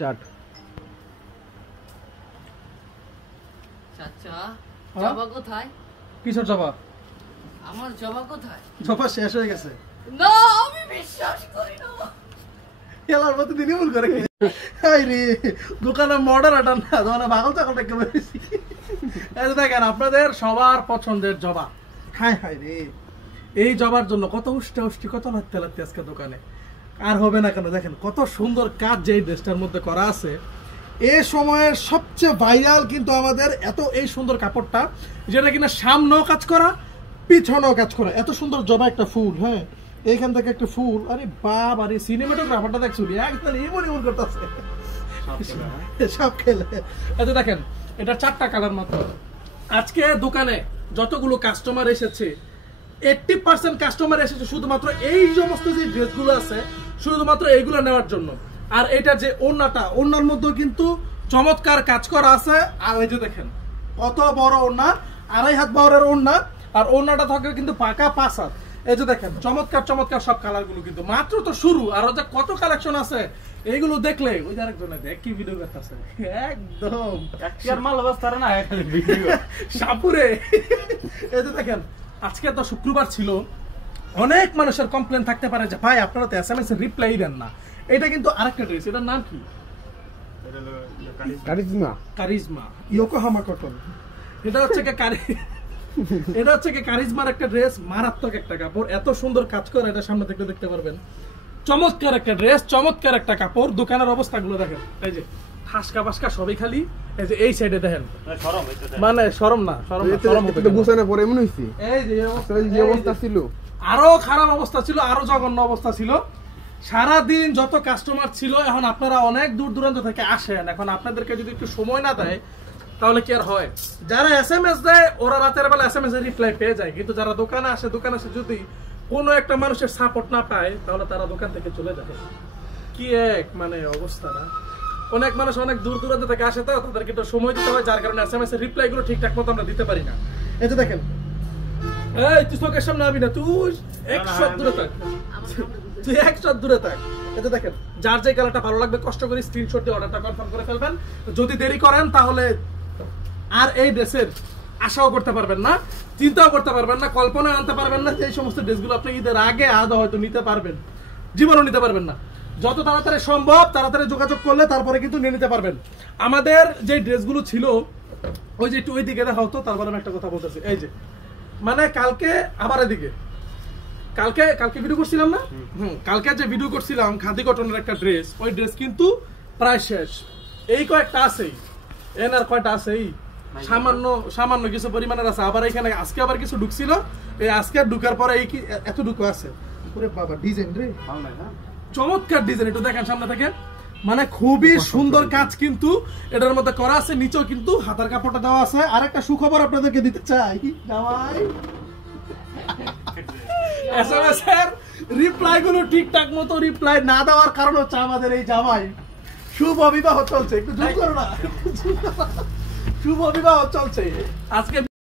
Start. চাচা জবা কোথায়? কিসের জবা? আমার জবা কোথায়? জবা শেষ হয়ে গেছে। না আমি বিশ্বাস করি না। এলার মতো দিনই ভুল করে হাই রে দোকানে মর্ডার আটান না দোকানে পাগল চাকল দেখতে পেরেছি। এই দেখেন আপনাদের সবার পছন্দের জবা। হাই হাই রে এই জবার জন্য কত উষ্টা উষ্টি কত লাগতে লাগতে আজকে দোকানে আর হবে না কেন। দেখেন কত সুন্দর কাজ যেই ড্রেসটার মধ্যে করা আছে। এই সময়ের সবচেয়ে ভাইরাল কিন্তু আমাদের এত এই সুন্দর কাপড়টা যেটা কিনা সামনেও কাজ করা পিছনেও কাজ করা। এত সুন্দর জবা একটা ফুল, হ্যাঁ এইখান থেকে একটা ফুল। আরে বাপ আরে সিনেমাটোগ্রাফারটা দেখছো একদম এমন এমন করতেছে সব খেলে। আচ্ছা দেখেন এটা 4টা কালার মাত্র। আজকে দোকানে যতগুলো কাস্টমার এসেছে 80% কাস্টমার এসেছে শুধুমাত্র এই সমস্ত যে ড্রেসগুলো আছে শুধুমাত্র এইগুলো নেওয়ার জন্য। আর এটা যে ওড়নাটা, ওড়নার মধ্যে কিন্তু চমৎকার কাজ করা আছে। আর এই যে দেখেন কত বড় ওড়না, 2.5 হাত বহরের ওড়না। আর ওড়নাটা থাকে কিন্তু পাকা 5 হাত। এই যে দেখেন চমৎকার চমৎকার সব কালার গুলো কিন্তু মাত্র তো শুরু। আর যে কত কালেকশন আছে এইগুলো দেখলে ওই যে আরেকজনে দেখ কি ভিডিও করতেছে একদম মাল অবস্থা না খালি ভিডিও সাপুরে। এই যে দেখেন আজকে তো শুক্রবার ছিল, অনেক মানুষের কমপ্লেন থাকতে পারে যে ভাই আপনারা তো এসএমএস এর রিপ্লাই দেন না। এটা কিন্তু আরেকটা ড্রেস, এটার নাম কি? কারিজমা। Charisma Yokohama cotton. এটা হচ্ছে এটা হচ্ছে কি কারিজমার একটা ড্রেস, মারাত্মক একটা কাপড়, এত সুন্দর কাজ করে এটা সামনে থেকে দেখতে পারবেন। চমৎকার একটা ড্রেস, চমৎকার একটা কাপড়। দোকানের অবস্থাগুলো দেখেন, এই যে ফাসকা ফাসকা সবই খালি। এই যে এই সাইডে দেখেন মানে শরম না শরম তো বুঝানো পরে এমন হইছে। এই যে যে অবস্থা ছিল আরো খারাপ অবস্থা ছিল, আরো জঘন্য অবস্থা ছিল। সারাদিন যত কাস্টমার ছিল, এখন আপনারা অনেক দূর দূরান্ত থেকে আসেন, এখন আপনাদেরকে যদি একটু সময় না দেয় তাহলে কি আর হয়? যারা এসএমএস দেয় ওরা রাতের বেলা এসএমএস এর রিপ্লাই পেয়ে যায়, কিন্তু যারা দোকানে আসে যদি কোনো একটা মানুষের সাপোর্ট না পায় তাহলে তারা দোকান থেকে চলে যায়। কি এক মানে অবস্থা না? অনেক মানুষ অনেক দূর দূরান্ত থেকে আসে তো তাদেরকে একটু সময় দিতে হয়, যার কারণে এসএমএস এর রিপ্লাই গুলো ঠিকঠাক মতো আমরা দিতে পারি না। এই যে দেখেন এই তুই চোখের সামনে আবি না, তুই 100 দূরে থাক, তুই 100 দূরে থাক। এই যে দেখেন যার যে কালারটা ভালো লাগবে কষ্ট করে স্ক্রিনশট দিয়ে অর্ডারটা কনফার্ম করে ফেলবেন। যদি দেরি করেন তাহলে আর এই ড্রেসের আশাও করতে পারবেন না, চিন্তাও করতে পারবেন না, কল্পনাও আনতে পারবেন না যে এই সমস্ত ড্রেসগুলো আপনি ঈদের আগে আদৌ হয়তো নিতে পারবেন, জীবনও নিতে পারবেন না। যত তাড়াতাড়ি সম্ভব তাড়াতাড়ি যোগাযোগ করলে তারপরে কিন্তু নিয়ে নিতে পারবেন। আমাদের যে ড্রেসগুলো ছিল ওই যে একটু ওই দিকে দেখা হতো, তারপরে আমি একটা কথা বলতেছি। এই যে মানে কালকে আবার এদিকে কালকে ভিডিও করছিলাম না, কালকে যে ভিডিও করছিলাম খাদি কটনের একটা ড্রেস, ওই ড্রেস কিন্তু প্রায় শেষ। এই কয়েকটা আছেই, আর কয়টা আছেই সামান্য কিছু পরিমাণের আছে। আবার এখানে আজকে আবার কিছু ঢুকছিল, এই আজকে ঢুকার পরে এই কি এত ঢুকো আছে। ওরে বাবা ডিজাইন রে চমৎকার ডিজাইন, একটু দেখেন সামনে থেকে, মানে খুবই সুন্দর কাজ কিন্তু এটার মধ্যে করা আছে। নিচেও কিন্তু হাতার কাপড়টা দেওয়া আছে। আর একটা সুখবর আপনাদেরকে দিতে চাই, জামাই এসএমএস এর রিপ্লাই গুলো ঠিকঠাক মতো রিপ্লাই না দেওয়ার কারণ হচ্ছে আমাদের এই জামাই শুভ বিবাহ চলছে। একটু জুম করো না, শুভ বিবাহ চলছে আজকে।